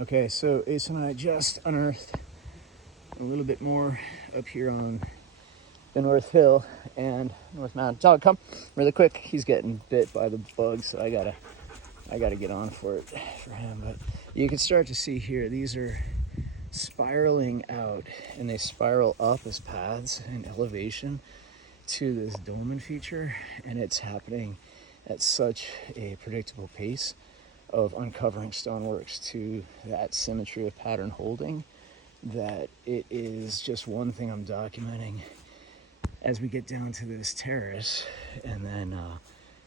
Okay, so Ace and I just unearthed a little bit more up here on the North Hill and North Mountain. Dog, come really quick. He's getting bit by the bugs, so I gotta get on for him. But you can start to see here, these are spiraling out, and they spiral up as paths in elevation to this dolmen feature, and it's happening at such a predictable pace of uncovering stoneworks to that symmetry of pattern holding that it is just one thing I'm documenting as we get down to this terrace. And then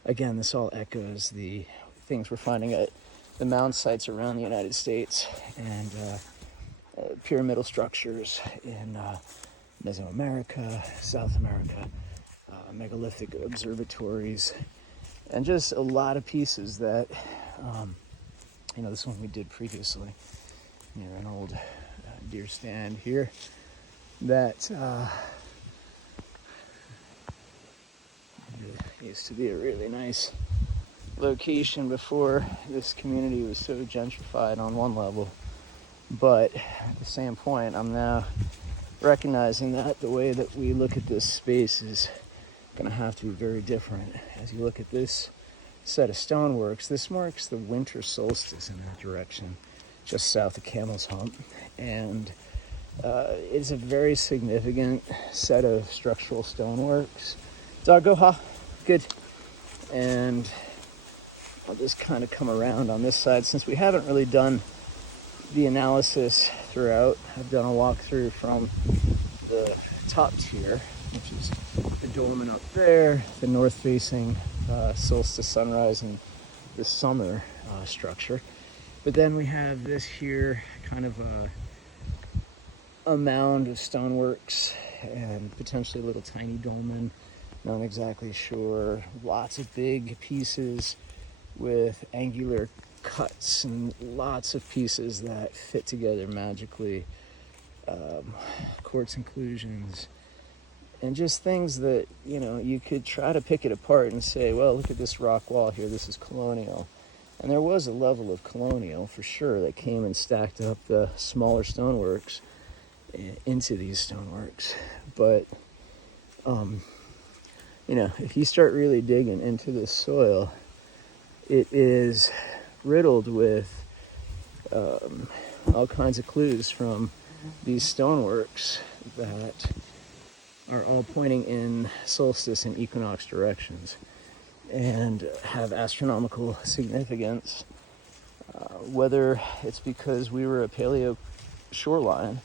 again, this all echoes the things we're finding at the mound sites around the United States and pyramidal structures in Mesoamerica, South America, megalithic observatories, and just a lot of pieces that this one we did previously near an old deer stand here that used to be a really nice location before this community was so gentrified on one level. But at the same point, I'm now recognizing that the way that we look at this space is going to have to be very different. As you look at this set of stoneworks, this marks the winter solstice in that direction, just south of Camel's Hump. And it's a very significant set of structural stoneworks. Dog, go, ha. Good. And I'll just kind of come around on this side since we haven't really done the analysis throughout. I've done a walkthrough from the top tier, which is the dolmen up there, the north-facing solstice sunrise and the summer structure. But then we have this here, kind of a mound of stoneworks and potentially a little tiny dolmen. Not exactly sure. Lots of big pieces with angular cuts and lots of pieces that fit together magically. Quartz inclusions and just things that, you could try to pick it apart and say, well, look at this rock wall here. This is colonial. And there was a level of colonial for sure that came and stacked up the smaller stoneworks into these stoneworks. But, if you start really digging into this soil, it is riddled with all kinds of clues from these stoneworks that are all pointing in solstice and equinox directions and have astronomical significance, whether it's because we were a paleo-shoreline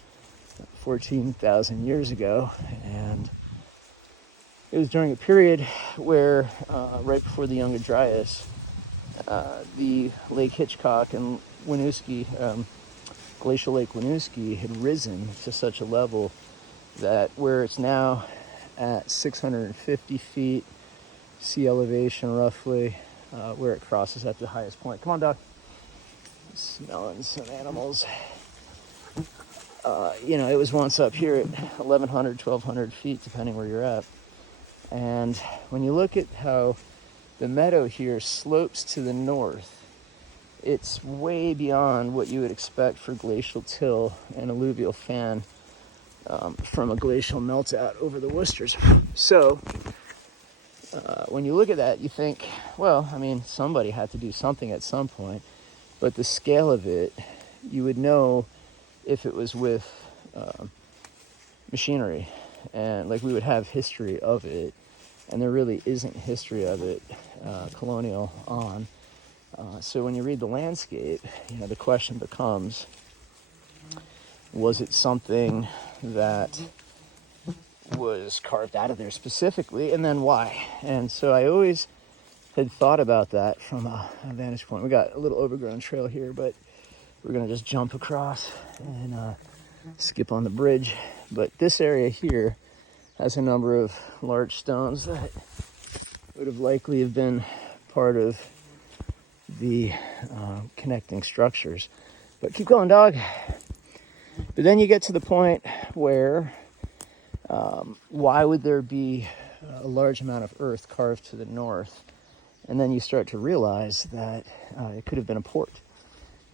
14,000 years ago, and it was during a period where, right before the Younger Dryas, the Lake Hitchcock and Winooski, Glacial Lake Winooski, had risen to such a level that where it's now at 650 feet sea elevation roughly, where it crosses at the highest point. Come on, dog. Smelling some animals. It was once up here at 1,100, 1,200 feet, depending where you're at. And when you look at how the meadow here slopes to the north, it's way beyond what you would expect for glacial till and alluvial fan from a glacial meltout over the Worcesters. So when you look at that, you think, well, somebody had to do something at some point, but the scale of it, you would know if it was with machinery, and like we would have history of it, and there really isn't history of it colonial on. So when you read the landscape, the question becomes, was it something that was carved out of there specifically, and then why? And so I always had thought about that from a vantage point. We got a little overgrown trail here, but we're gonna just jump across and skip on the bridge. But this area here has a number of large stones that would have likely have been part of the connecting structures. But keep going, dog. But then you get to the point where why would there be a large amount of earth carved to the north? And then you start to realize that it could have been a port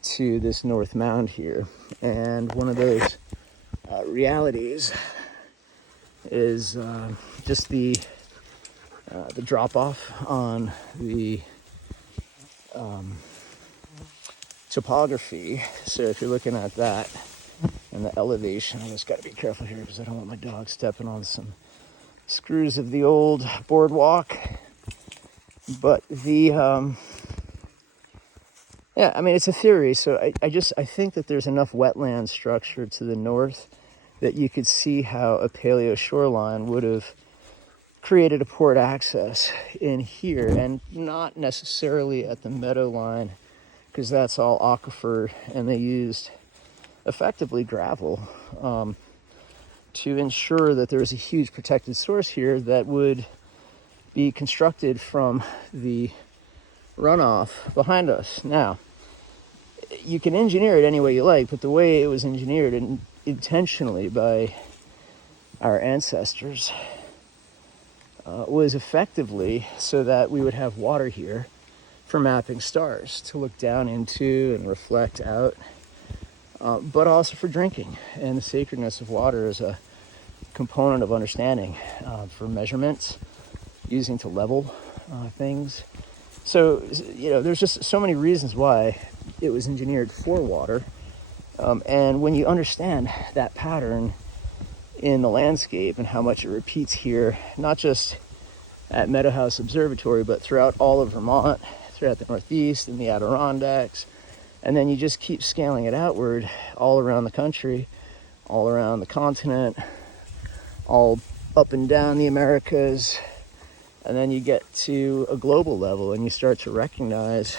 to this North Mound here. And one of those realities is just the drop off on the topography. So if you're looking at that and the elevation, I just got to be careful here because I don't want my dog stepping on some screws of the old boardwalk. But the yeah, I mean, it's a theory. So I think that there's enough wetland structure to the north that you could see how a paleo-shoreline would have created a port access in here, and not necessarily at the meadow line, because that's all aquifer, and they used effectively gravel to ensure that there was a huge protected source here that would be constructed from the runoff behind us. Now, you can engineer it any way you like, but the way it was engineered intentionally by our ancestors was effectively so that we would have water here for mapping stars to look down into and reflect out, but also for drinking. And the sacredness of water is a component of understanding for measurements, using to level things. So, you know, there's just so many reasons why it was engineered for water. And when you understand that pattern in the landscape and how much it repeats here, not just at Meadowhouse Observatory, but throughout all of Vermont, throughout the Northeast and the Adirondacks, and then you just keep scaling it outward all around the country, all around the continent, all up and down the Americas, and then you get to a global level and you start to recognize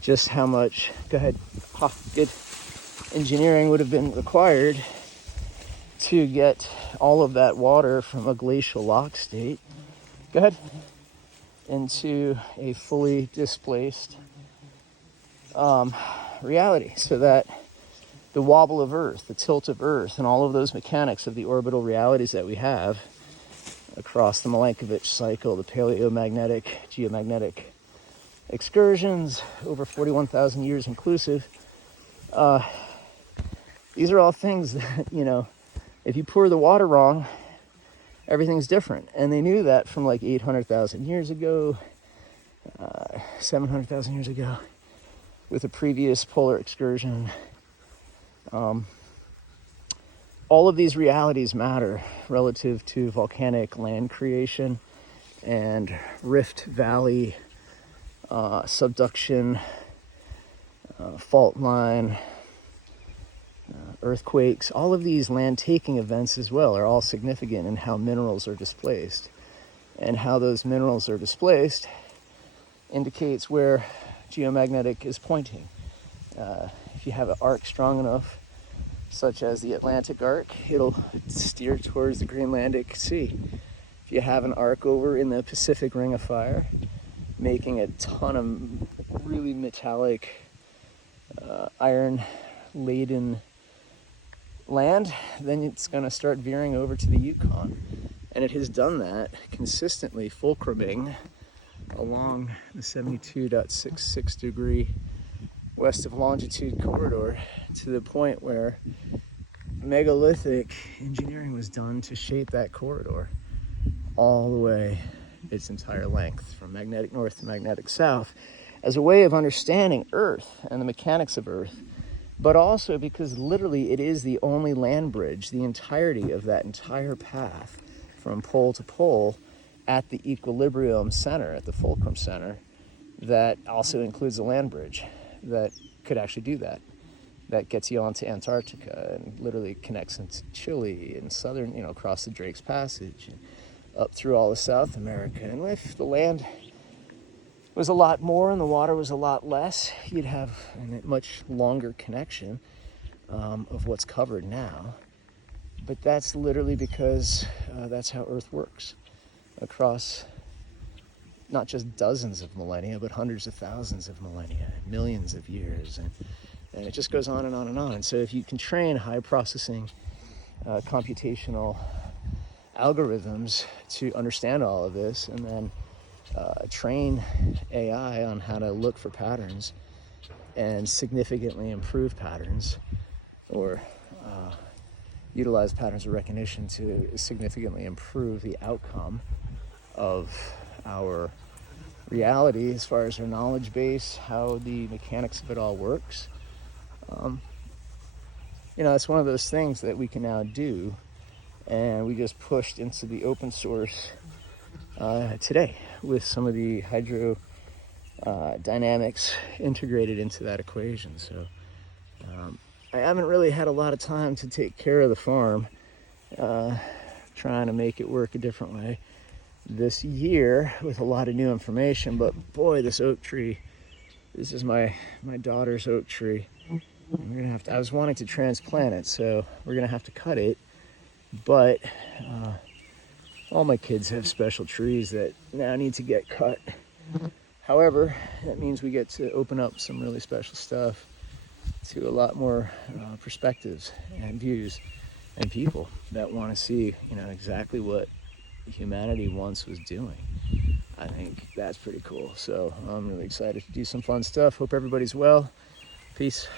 just how much, good engineering would have been required to get all of that water from a glacial lock state, into a fully displaced reality, so that the wobble of Earth, the tilt of Earth, and all of those mechanics of the orbital realities that we have across the Milankovitch cycle, the paleomagnetic, geomagnetic excursions over 41,000 years inclusive, these are all things that, you know, if you pour the water wrong, everything's different. And they knew that from like 800,000 years ago, 700,000 years ago, with a previous polar excursion. All of these realities matter relative to volcanic land creation and rift valley, subduction, fault line, earthquakes. All of these land taking events as well are all significant in how minerals are displaced. And how those minerals are displaced indicates where geomagnetic is pointing. If you have an arc strong enough, such as the Atlantic arc, it'll steer towards the Greenlandic Sea. If you have an arc over in the Pacific Ring of Fire, making a ton of really metallic, iron-laden land, then it's going to start veering over to the Yukon. And it has done that consistently, fulcruming along the 72.66 degree west of longitude corridor, to the point where megalithic engineering was done to shape that corridor all the way its entire length, from magnetic north to magnetic south, as a way of understanding Earth and the mechanics of Earth, but also because literally it is the only land bridge, the entirety of that entire path from pole to pole at the equilibrium center, at the fulcrum center, that also includes a land bridge that could actually do that. That gets you onto Antarctica and literally connects into Chile and southern, you know, across the Drake's Passage and up through all of South America. And if the land was a lot more and the water was a lot less, you'd have a much longer connection of what's covered now. But that's literally because that's how Earth works across not just dozens of millennia, but hundreds of thousands of millennia, millions of years. And it just goes on and on and on. And so if you can train high processing computational algorithms to understand all of this, and then train AI on how to look for patterns and significantly improve patterns, or utilize patterns of recognition to significantly improve the outcome of our reality as far as our knowledge base, how the mechanics of it all works. It's one of those things that we can now do, and we just pushed into the open source today with some of the hydro dynamics integrated into that equation. So I haven't really had a lot of time to take care of the farm, trying to make it work a different way this year with a lot of new information. But boy, this oak tree, this is my daughter's oak tree. We're gonna have to, I was wanting to transplant it, so we're gonna have to cut it. But all my kids have special trees that now need to get cut. However, that means we get to open up some really special stuff to a lot more perspectives and views and people that want to see, exactly what humanity once was doing. I think that's pretty cool. So I'm really excited to do some fun stuff. Hope everybody's well. Peace.